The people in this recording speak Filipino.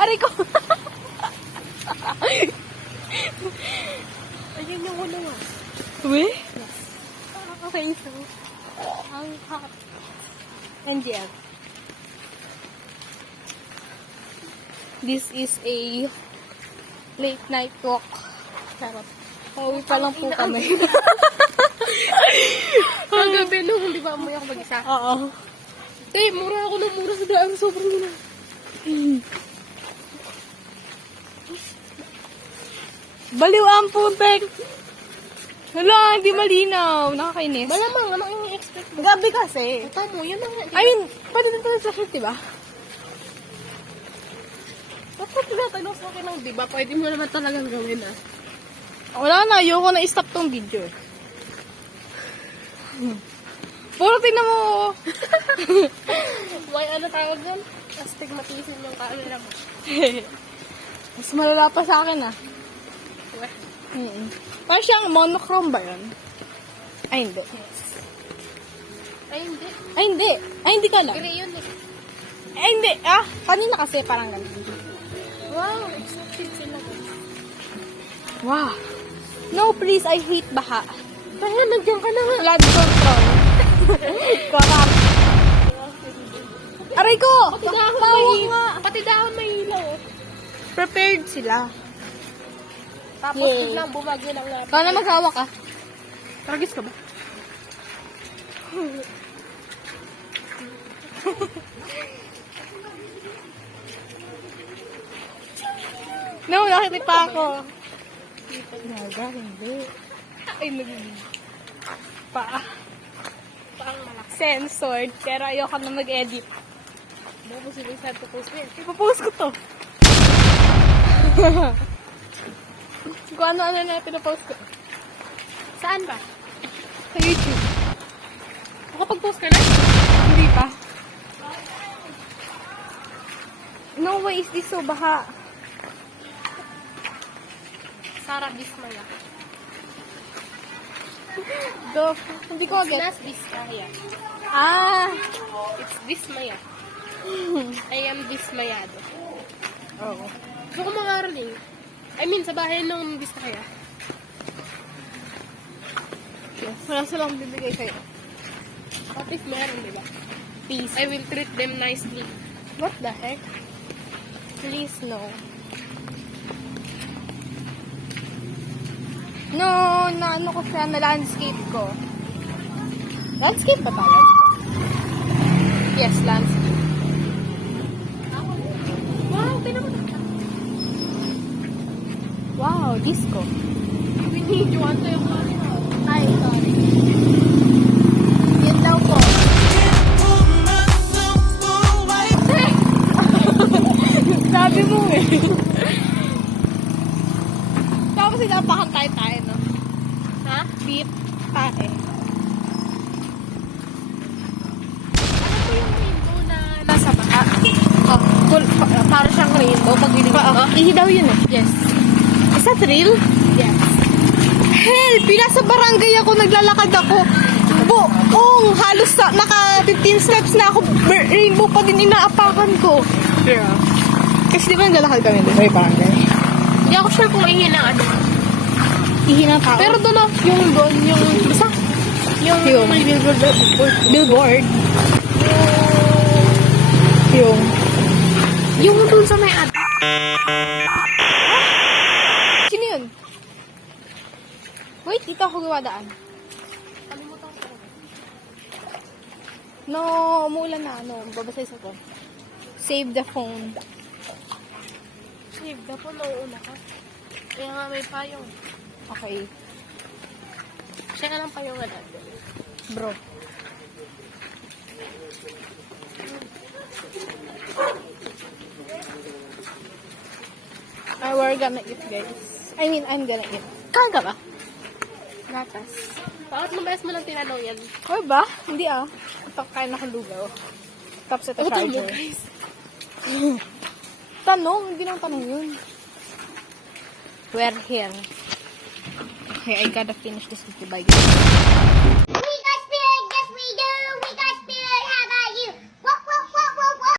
Aray ko. Ayun yung ulo nga. Uy? Okay, so, ang hot. NGL. This is a late night walk. Sarap. Pauwi pa lang po kami. Kagabi nung hindi ba umuwi ako mag-isa? Oo. Mura ako ng mura sa daan. Sobrang mura. Baliw ang putek. Hala, hindi malinaw. Nakakainis. Malamang, ano yung i-expect mo? Gabi kasi. Tamo, yun ang... I mean, pwede din pala sa shirt, diba? Ba't ka tinatanong sa akin ng diba? Pwede mo naman talagang gawin ah. Wala na, ayoko na i-stop tong video. Puro tingnan mo. Why, ano tawag doon? Astigmatism yung camera mo. Mas malala pa sa akin ah. Weh. Parang siyang monochrome ba yun? Ay, hindi. Ay, hindi. Ay, hindi. Ay, hindi ka lang. Gray yun eh. Ay, hindi. Ah, kanina kasi parang ganun. Wow, excited sila guys. Wow. No, please. I hate baha. Kaya nandiyan ka na nga. Flood control. Corrupt. Aray ko! Pati dahon Tawag may nga. Pati dahon may ilaw. Oh. Prepared sila. Tapos Yay. biglang bumagyo ng nga. Ikaw na maghawak ah. Targis ka ba? No, nakitipa ako. Naga, hindi. Ay, Paang malaki. censored. Pero ayoko na mag-edit. Bago sila sa post mo yun. Ipapost ko to. Kung ano-ano na pinapost ko. Saan ba? Sa YouTube. Nakapag-post ka na? Hindi pa. No way is this so baha. Sarah Bismaya. Hindi ko agad. Nas Biskaya. Ah! It's Bismaya. I am dismayado. Oo. Gusto ko mag-aaral eh. I mean, sa bahay ng Biskaya. Yes. Wala silang bibigay kayo. At least meron, di ba? Peace. I will treat them nicely. What the heck? Please, no. No, na ano ko siya, na landscape ko. Landscape ba tawag? Yes, landscape. Wow, tinan mo na. Wow, disco. We need you. Ano yung camera? Ay, sorry. Yan daw po. Sabi mo eh. Tapos sinapakantay tayo, no? Ha? Beat tae. Ano po yung rainbow na nasa baha? Oh, para siyang rainbow pag ihi daw yun eh. Yes. Is that real? Yes. Help! Nasa barangay ako, naglalakad ako. Buong, halos naka 15 steps na ako. Rainbow pa din inaapakan ko. Yeah. Kasi di ba naglalakad kami doon? May barangay. Hindi ako sure kung ihin ang ano. Ihi ng tao. Pero doon yung basta, yung Yung- may billboard. Yung yung doon sa may ad. sino yun? Wait, dito ako gawadaan. Kalimutan ko. No, umuulan na. No, babasay sa to. Save the phone. Save na po, nauuna ka. Kaya nga may payong. Okay, Siya ka lang payong natin. bro. We're gonna eat, guys. I mean, I'm gonna eat. Kain ka ba? Gatas. Bakit mo beses mo lang tinanong yan? Okay ba? Hindi ah. Ito, kain ako lugaw. Tapos ito Utang mo, charger. guys. Tanong, hindi lang tanong yun. We're here. Okay, I gotta finish this video. Bye, guys.